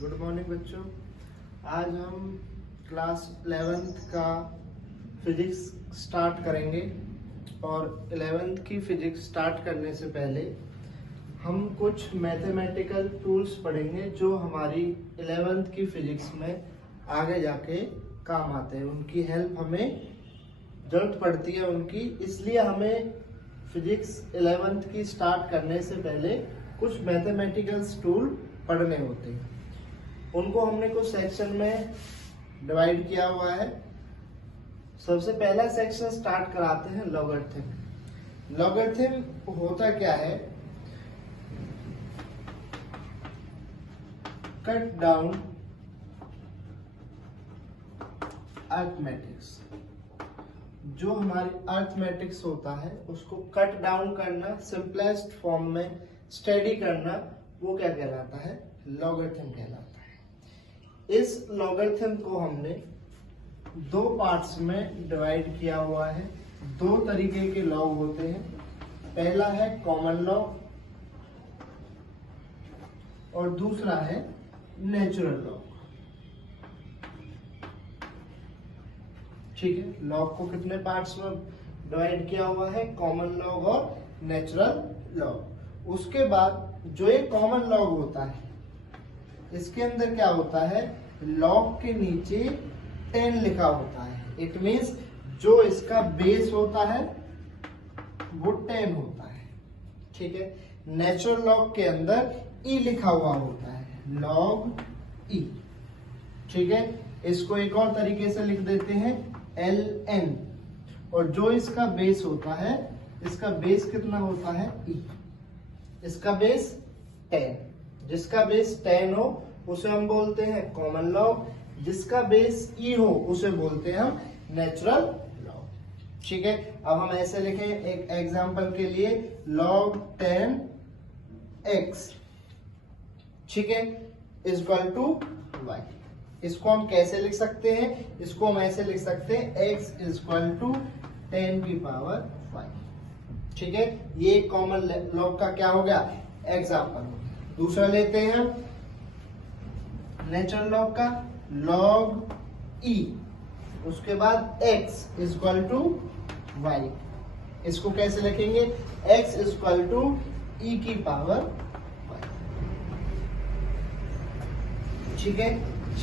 Good morning बच्चों। आज हम क्लास 11th का फिजिक्स स्टार्ट करेंगे और 11th की फिजिक्स स्टार्ट करने से पहले हम कुछ मैथमेटिकल टूल्स पढ़ेंगे जो हमारी 11th की फिजिक्स में आगे जाके काम आते हैं। उनकी हेल्प हमें जरूरत पड़ती है उनकी, इसलिए हमें फिजिक्स 11th की स्टार्ट करने से पहले कुछ मैथमेटिकल टूल पढ़ने होते हैं। उनको हमने कुछ सेक्शन में डिवाइड किया हुआ है। सबसे पहला सेक्शन स्टार्ट कराते हैं लॉगरिथम। लॉगरिथम होता क्या है? Cut down arithmetics. जो हमारी अर्थमेटिक्स होता है उसको कट डाउन करना, सिंपलेस्ट फॉर्म में स्टडी करना, वो क्या कहलाता है? लॉगरिथम कहलाता है। इस लॉगरिथम को हमने दो पार्ट्स में डिवाइड किया हुआ है। दो तरीके के लॉग होते हैं। पहला है कॉमन लॉग और दूसरा है नेचुरल लॉग। ठीक है, लॉग को कितने पार्ट्स में डिवाइड किया हुआ है? कॉमन लॉग और नेचुरल लॉग। उसके बाद जो एक कॉमन लॉग होता है, इसके अंदर क्या होता है? लॉग के नीचे 10 लिखा होता है। इट मींस जो इसका बेस होता है वो 10 होता है। ठीक है, नेचुरल लॉग के अंदर ई लिखा हुआ होता है, लॉग ई। ठीक है, इसको एक और तरीके से लिख देते हैं ln। और जो इसका बेस होता है, इसका बेस कितना होता है? ई। इसका बेस 10। जिसका बेस 10 हो उसे हम बोलते हैं कॉमन लॉग, जिसका बेस ई हो उसे बोलते हैं हम नेचुरल लॉग। ठीक है, अब हम ऐसे लिखें एक एग्जांपल के लिए, log 10x, ठीक है, इज इक्वल टू y। इसको हम कैसे लिख सकते हैं? इसको हम ऐसे लिख सकते हैं x इज इक्वल टू 10 की पावर 5। ठीक है, ये कॉमन लॉग का क्या हो गया? एग्जांपल। दूसरा लेते हैं हम नेचुरल लॉग का, log e, उसके बाद x is equal to y। इसको कैसे लिखेंगे? x is equal to e की पावर y। ठीक है,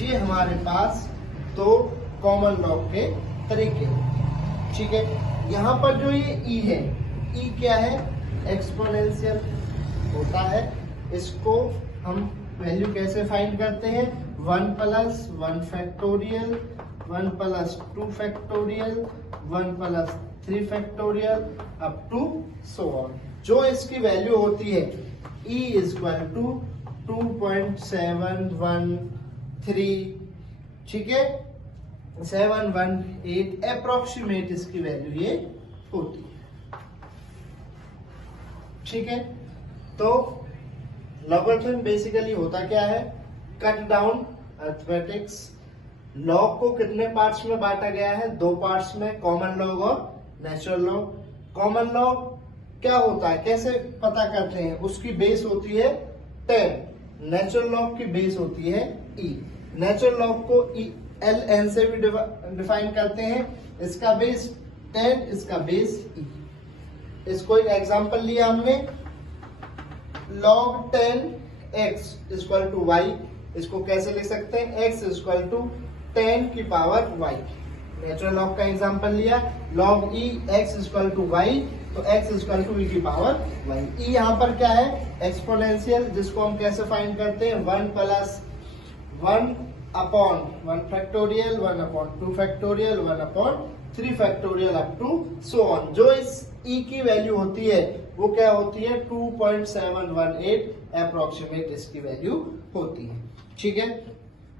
ये हमारे पास दो कॉमन लॉग के तरीके। ठीक है, यहां पर जो ये e है, e क्या है? एक्सपोनेंशियल होता है। इसको हम वैल्यू कैसे फाइंड करते हैं? 1 plus 1 factorial, 1 plus 2 factorial, 1 plus 3 factorial up to so on. जो इसकी वैल्यू होती है e इज इक्वल टू 2.713, ठीक है, 718 अप्रोक्सीमेट इसकी वैल्यू ये होती है। ठीक है, तो लॉगरिथम बेसिकली होता क्या है? Cut down arithmetics. लॉग को कितने पार्ट्स में बांटा गया है? दो पार्ट्स में, कॉमन लॉग और नेचुरल लॉग। कॉमन लॉग क्या होता है, कैसे पता करते हैं? उसकी बेस होती है 10। नेचुरल लॉग की बेस होती है e। नेचुरल लॉग को ln से भी डिफाइन करते हैं। इसका बेस 10, इसका बेस e। इसको एक एग्जांपल लिया हमने, log 10x is equal to y। इसको कैसे लिख सकते हैं? x इज इक्वल टू 10 की पावर y। नेचुरल लॉग का एग्जांपल लिया, log e x is equal to y, तो x is equal to e की पावर y। e यहाँ पर क्या है? एक्सपोनेंशियल, जिसको हम कैसे फाइंड करते हैं? 1 plus 1 upon 1 factorial, 1 upon 2 factorial, 1 upon 3 factorial up to so on. जो इस e की वैल्यू होती है वो क्या होती है? 2.718 अप्रोक्सीमेट इसकी वैल्यू होती है। ठीक है,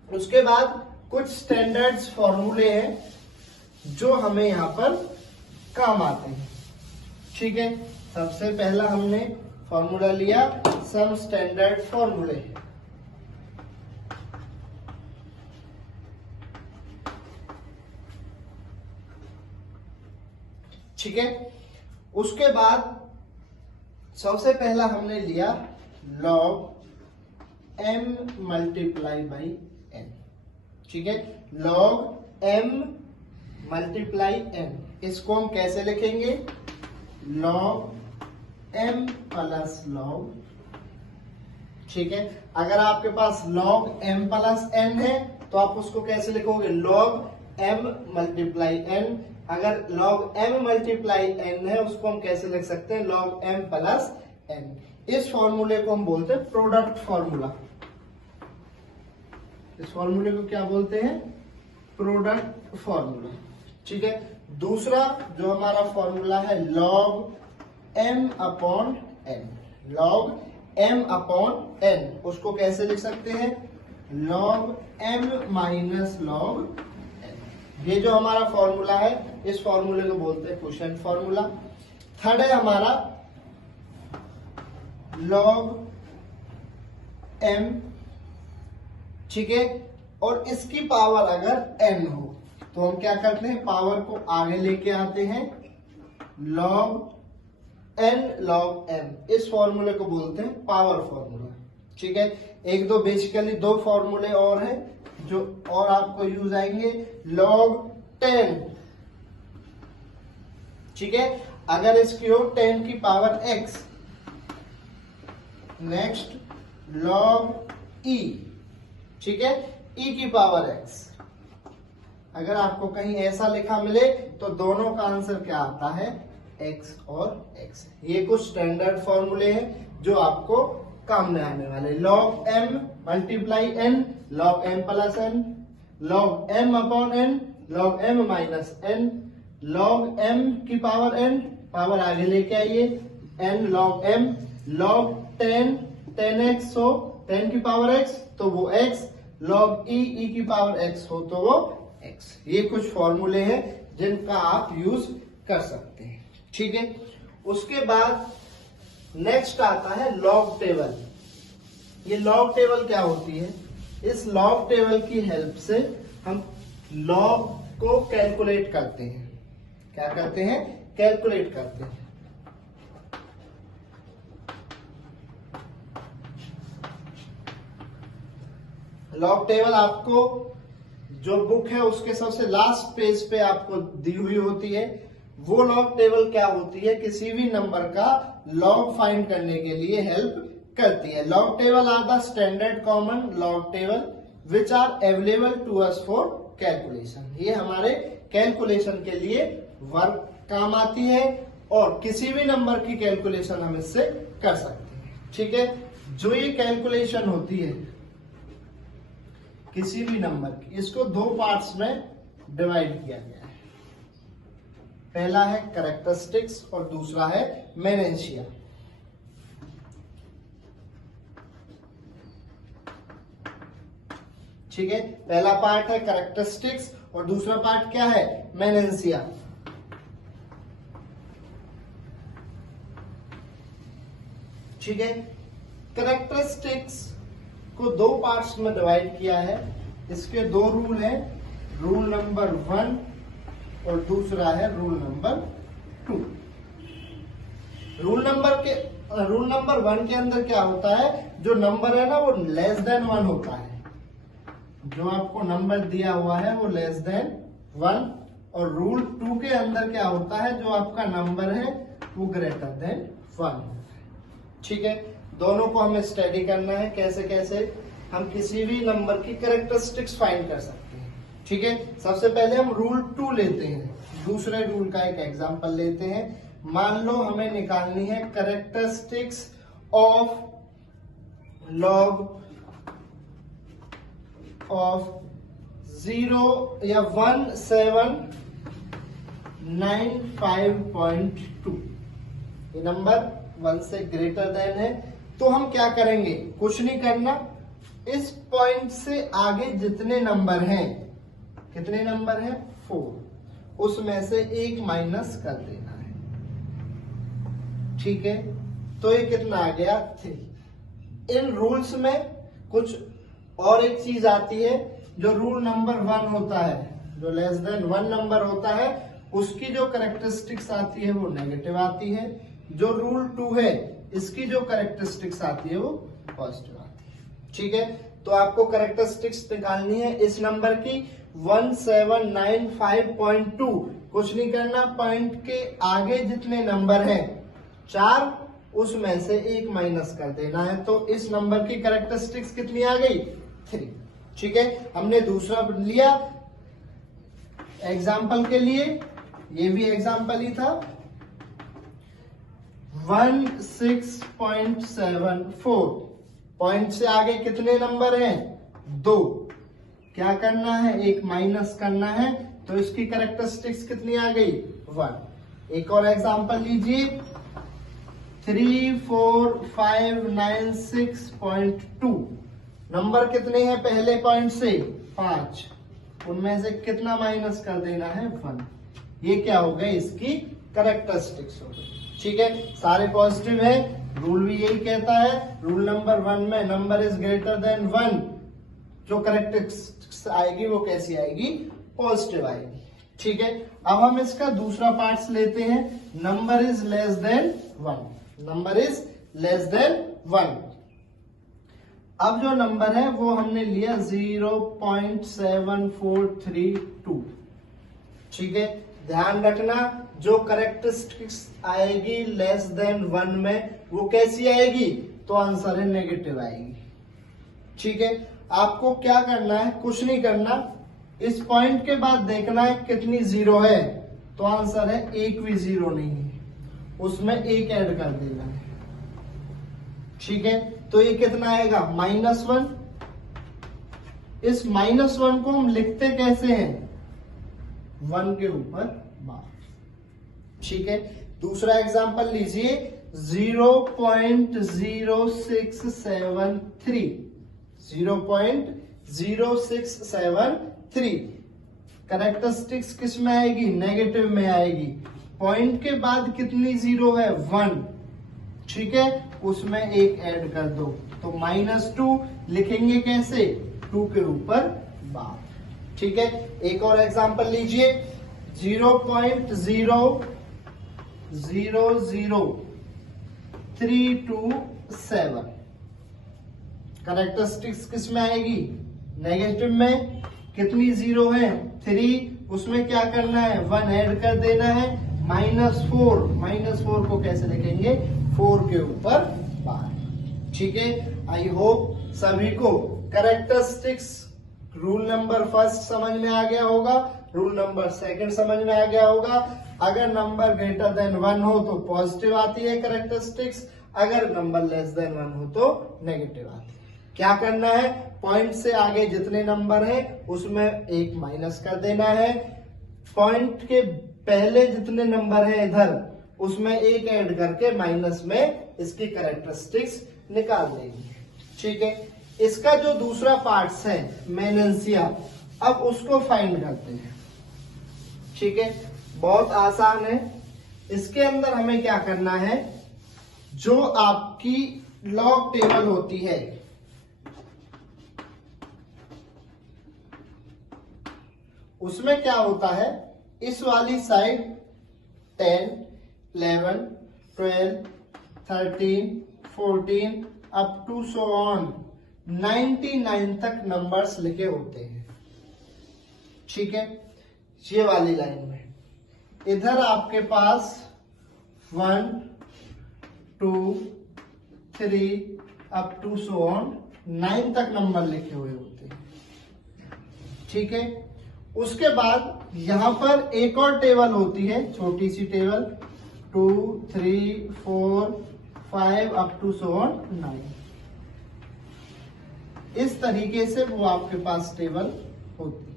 उसके बाद कुछ स्टैंडर्ड्स फॉर्मूले हैं जो हमें यहां पर काम आते हैं। ठीक है, सबसे पहला हमने फॉर्मूला लिया सम स्टैंडर्ड फॉर्मूले। ठीक है, उसके बाद सबसे पहला हमने लिया log m multiply by n। ठीक है, log m मल्टीप्लाई n, इसको हम कैसे लिखेंगे? log m plus log। ठीक है, अगर आपके पास log m प्लस n है तो आप उसको कैसे लिखोगे? log m multiply n। अगर log m मल्टीप्लाई n है उसको हम कैसे लिख सकते हैं? log m plus n। इस फॉर्मूले को हम बोलते हैं प्रोडक्ट फॉर्मूला। इस फॉर्मूले को क्या बोलते हैं? Product formula. ठीक है, दूसरा जो हमारा फॉर्मूला है log m upon n। log m upon n, उसको कैसे लिख सकते हैं? log m minus log n। ये जो हमारा फॉर्मूला है, इस फॉर्मूले को बोलते हैं क्वोशिएंट फॉर्मूला। थर्ड है हमारा log m। ठीक है, और इसकी पावर अगर n हो तो हम क्या करते हैं? पावर को आगे लेके आते हैं, log n log m। इस फॉर्मूले को बोलते हैं पावर फॉर्मूला। ठीक है, एक दो बेसिकली दो फॉर्मूले और हैं जो और आपको यूज आएंगे। log 10, ठीक है, अगर इसकी हो 10 की power x। Next log e, ठीक है, e की पावर x। अगर आपको कहीं ऐसा लिखा मिले तो दोनों का आंसर क्या आता है? x और x। ये कुछ स्टैंडर्ड फॉर्मूले हैं जो आपको काम में आने वाले। log m multiply n, log m plus n, log m upon n, log m minus n, log m की पावर n, पावर आगे लेके आइए, n log m, log 10 10x हो 10 की पावर x तो वो x, log e e की power x हो तो वो x। ये कुछ फॉर्मूले हैं जिनका आप यूज कर सकते हैं। ठीक है, उसके बाद नेक्स्ट आता है लॉग टेबल। ये लॉग टेबल क्या होती है? इस लॉग टेबल की हेल्प से हम लॉग को कैलकुलेट करते हैं। क्या करते हैं? कैलकुलेट करते हैं। लॉग टेबल आपको जो बुक है उसके सबसे लास्ट पेज पे आपको दी हुई होती है। वो लॉग टेबल क्या होती है? किसी भी नंबर का लॉग फाइंड करने के लिए हेल्प करती है। Log table are the standard common log table which are available to us for calculation. ये हमारे कैलकुलेशन के लिए वर्क काम आती है और किसी भी नंबर की कैलकुलेशन हम इससे कर सकते हैं। ठीक है, जो ये कैलकुलेशन होती है किसी भी नंबर की, इसको दो पार्ट्स में डिवाइड किया गया है। पहला है कैरेक्टरिस्टिक्स और दूसरा है मेनेंशिया। ठीक है, पहला पार्ट है कैरेक्टरिस्टिक्स और दूसरा पार्ट क्या है? मेनेंशिया। ठीक है, कैरेक्टरिस्टिक्स को दो पार्ट्स में डिवाइड किया है। इसके दो रूल हैं, रूल नंबर 1 और दूसरा है रूल नंबर 2। रूल नंबर 1 के अंदर क्या होता है? जो नंबर है ना वो लेस देन 1 होता है। जो आपको नंबर दिया हुआ है वो लेस देन 1। और रूल 2 के अंदर क्या होता है? जो आपका नंबर है वो ग्रेटर देन 1। ठीक है, दोनों को हमें स्टडी करना है कैसे कैसे हम किसी भी नंबर की कैरेक्टरिस्टिक्स फाइंड कर सकते हैं। ठीक है, सबसे पहले हम रूल 2 लेते हैं। दूसरे रूल का एक एग्जांपल लेते हैं। मान लो हमें निकालनी है कैरेक्टरिस्टिक्स ऑफ लॉग ऑफ 0 या 1795.2। ये नंबर 1 से ग्रेटर देन है। तो हम क्या करेंगे? कुछ नहीं करना, इस पॉइंट से आगे जितने नंबर हैं, कितने नंबर हैं? 4, उसमें से एक माइनस कर देना है। ठीक है, तो ये कितना आ गया? 3। इन रूल्स में कुछ और एक चीज आती है, जो रूल नंबर 1 होता है, जो लेस देन 1 नंबर होता है, उसकी जो कैरेक्टरिस्टिक्स आती है वो नेगेटिव आती है। जो रूल 2 है इसकी जो कैरेक्टरिस्टिक्स आती है वो पॉजिटिव आती है। ठीक है, तो आपको कैरेक्टरिस्टिक्स निकालनी है इस नंबर की 1795.2। कुछ नहीं करना, पॉइंट के आगे जितने नंबर हैं 4, उसमें से 1 माइनस कर देना है। तो इस नंबर की कैरेक्टरिस्टिक्स कितनी आ गई? 3। ठीक है, हमने दूसरा लिया एग्जाम्पल के लिए, ये भी एग्जाम्पल ही था। 16.74, पॉइंट से आगे कितने नंबर हैं? 2। क्या करना है? 1 माइनस करना है, तो इसकी कैरेक्टरिस्टिक्स कितनी आ गई? 1। एक और एग्जाम्पल लीजिए, 34596.2, नंबर कितने हैं पहले पॉइंट से? 5, उनमें से कितना माइनस कर देना है? 1। ये क्या हो गए? इसकी कैरेक्टरिस्टिक्स हो गई। ठीक है, सारे पॉजिटिव है, रूल भी यही कहता है। रूल नंबर 1 में नंबर इज ग्रेटर देन 1, जो कैरेक्टरिस्टिक्स आएगी वो कैसी आएगी? पॉजिटिव आएगी। ठीक है, अब हम इसका दूसरा पार्ट लेते हैं, number is less than 1। Number is less than 1। अब जो नंबर है वो हमने लिया 0.7432। ठीक है, ध्यान रखना जो कैरेक्टरिस्टिक्स आएगी लेस देन 1 में वो कैसी आएगी? तो आंसर है नेगेटिव आएगी। ठीक है, आपको क्या करना है? कुछ नहीं करना, इस पॉइंट के बाद देखना है कितनी जीरो है, तो आंसर है एक भी जीरो नहीं है, उसमें 1 ऐड कर देना है। ठीक है, तो ये कितना आएगा? -1। इस -1 को हम लिखते कैसे हैं? 1 के ऊपर बार। ठीक है, दूसरा एग्जांपल लीजिए, 0.0673। 0.0673 कैरेक्टरिस्टिक्स किस में आएगी? नेगेटिव में आएगी। पॉइंट के बाद कितनी जीरो है? 1। ठीक है, उसमें 1 ऐड कर दो, तो -2 लिखेंगे कैसे? 2 के ऊपर बार। ठीक है, एक और एग्जांपल लीजिए, 0.000327 कैरेक्टरिस्टिक्स किस में आएगी? नेगेटिव में। कितनी जीरो है? 3, उसमें क्या करना है? 1 ऐड कर देना है, -4। -4 को कैसे लिखेंगे? 4 के ऊपर बार। ठीक है, आई होप सभी को कैरेक्टरिस्टिक्स रूल नंबर 1 समझ में आ गया होगा, रूल नंबर 2 समझ में आ गया होगा। अगर नंबर ग्रेटर देन 1 हो तो पॉजिटिव आती है कैरेक्टरिस्टिक्स, अगर नंबर लेस देन 1 हो तो नेगेटिव आती है। क्या करना है? पॉइंट से आगे जितने नंबर हैं उसमें 1 माइनस कर देना है, पॉइंट के पहले जितने नंबर हैं इधर उसमें 1 ऐड करके माइनस में इसकी कैरेक्टरिस्टिक्स निकाल देंगे। ठीक है, इसका जो दूसरा पार्ट्स है मेनेंसिया, अब उसको फाइंड करते हैं। ठीक है, बहुत आसान है। इसके अंदर हमें क्या करना है? जो आपकी लॉग टेबल होती है, उसमें क्या होता है? इस वाली side 10, 11, 12, 13, 14 up to so on 99 तक नंबर्स लिखे होते हैं। ठीक है, ये वाली लाइन में इधर आपके पास 1, 2, 3 अप टू सो ऑन 9 तक नंबर लिखे हुए होते हैं। ठीक है, उसके बाद यहां पर एक और टेबल होती है, छोटी सी table, 2, 3, 4, 5 up to so on 9। इस तरीके से वो आपके पास टेबल होती है।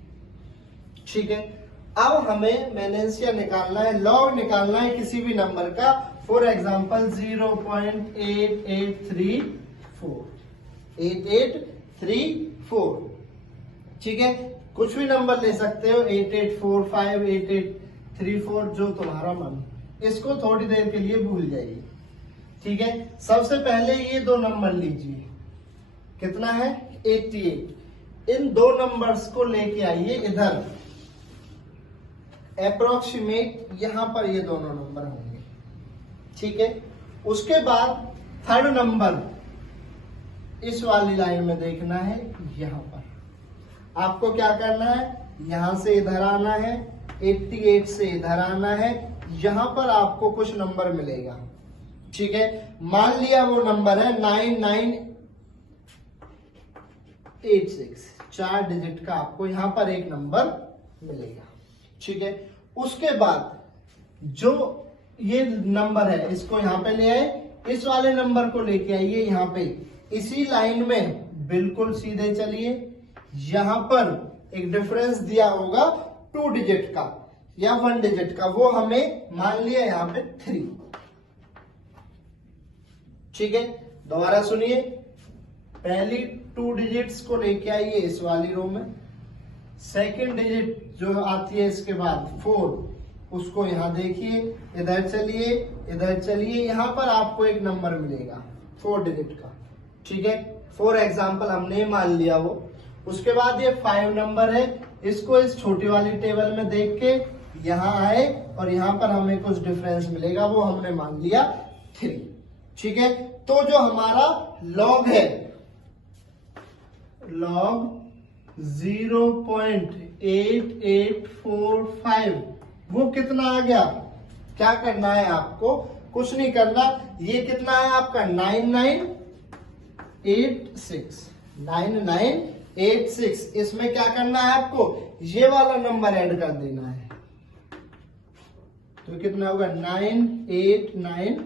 ठीक है, अब हमें मेनेंसिया निकालना है, लॉग निकालना है किसी भी नंबर का। For example 0.8834, 8834। ठीक है, कुछ भी नंबर ले सकते हो, 8845, 8834, जो तुम्हारा मन। इसको थोड़ी देर के लिए भूल जाइए। ठीक है, सबसे पहले ये 2 नंबर लीजिए, कितना है? 88। इन 2 नंबर्स को लेके आइए इधर, अप्रोक्सीमेट यहां पर ये दोनों नंबर होंगे। ठीक है, उसके बाद थर्ड नंबर इस वाली लाइन में देखना है, यहां पर आपको क्या करना है, यहां से इधर आना है, 88 से इधर आना है, यहां पर आपको कुछ नंबर मिलेगा, ठीक है। मान लिया वो नंबर है 9986, 4 डिजिट का आपको यहां पर एक नंबर मिलेगा, ठीक है। उसके बाद जो ये नंबर है इसको यहां पे ले आए, इस वाले नंबर को लेके आइए यहां पे, इसी लाइन में बिल्कुल सीधे चलिए, यहां पर एक डिफरेंस दिया होगा 2 डिजिट का या 1 डिजिट का, वो हमें मान लिया यहां पे 3, ठीक है। दोबारा सुनिए, पहली 2 डिजिट्स को लेके आइए इस वाली रो में, सेकंड डिजिट जो आती है इसके बाद 4, उसको यहां देखिए, इधर चलिए, इधर चलिए, यहां पर आपको एक नंबर मिलेगा 4 डिजिट का, ठीक है। फॉर एग्जाम्पल हमने मान लिया वो। उसके बाद ये 5 नंबर है, इसको इस छोटी वाली टेबल में देख के यहां आए और यहां पर हमें कुछ डिफरेंस मिलेगा, वो हमने मान लिया 3, ठीक है। तो जो हमारा लॉग है, लॉग 0.8845, वो कितना आ गया, क्या करना है आपको, कुछ नहीं करना, ये कितना है आपका 9986, इसमें क्या करना है आपको, ये वाला नंबर ऐड कर देना है, तो कितना होगा 9899,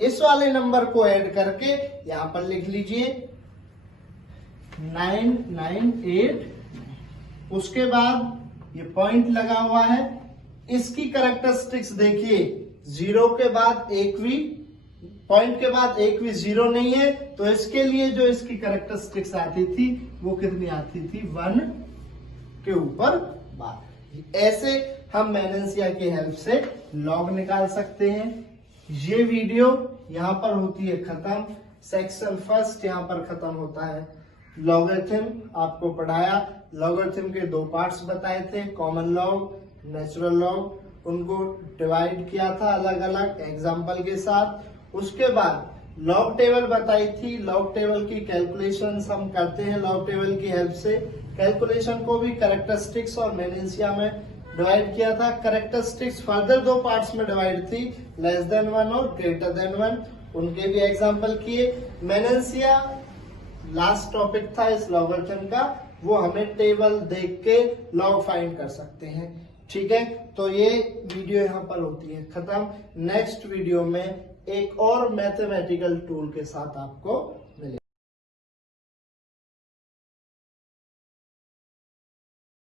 इस वाले नंबर को ऐड करके यहां पर लिख लीजिए 998। उसके बाद ये पॉइंट लगा हुआ है, इसकी कैरेक्टरिस्टिक्स देखिए, 0 के बाद एक भी, पॉइंट के बाद एक भी 0 नहीं है, तो इसके लिए जो इसकी कैरेक्टरिस्टिक्स आती थी वो कितनी आती थी, 1 के ऊपर बार। ऐसे हम मैनेंसिया की हेल्प से लॉग निकाल सकते हैं। ये वीडियो यहां पर होती है खत्म, सेक्शन फर्स्ट यहां पर खत्म होता है। लॉगरिथम आपको पढ़ाया, लॉगरिथम के 2 पार्ट्स बताए थे, कॉमन लॉग, नेचुरल लॉग, उनको डिवाइड किया था अलग अलग एग्जाम्पल के साथ। उसके बाद लॉग टेबल बताई थी, लॉग टेबल की कैलकुलेशन हम करते हैं लॉग टेबल की हेल्प से। कैलकुलेशन को भी कैरेक्टरिस्टिक्स और मैनेंसिया में डिवाइड किया था। कैरेक्टरिस्टिक्स फर्दर 2 पार्ट्स में डिवाइड थी, लेस देन 1 और ग्रेटर देन 1, उनके भी एग्जाम्पल किए। मैनेंसिया लास्ट टॉपिक था इस लॉगरिथम का, वो हमें टेबल देख के लॉग फाइंड कर सकते हैं, ठीक है। तो ये वीडियो यहाँ पर होती है खत्म। नेक्स्ट वीडियो में एक और मैथमेटिकल टूल के साथ आपको मिलेगा।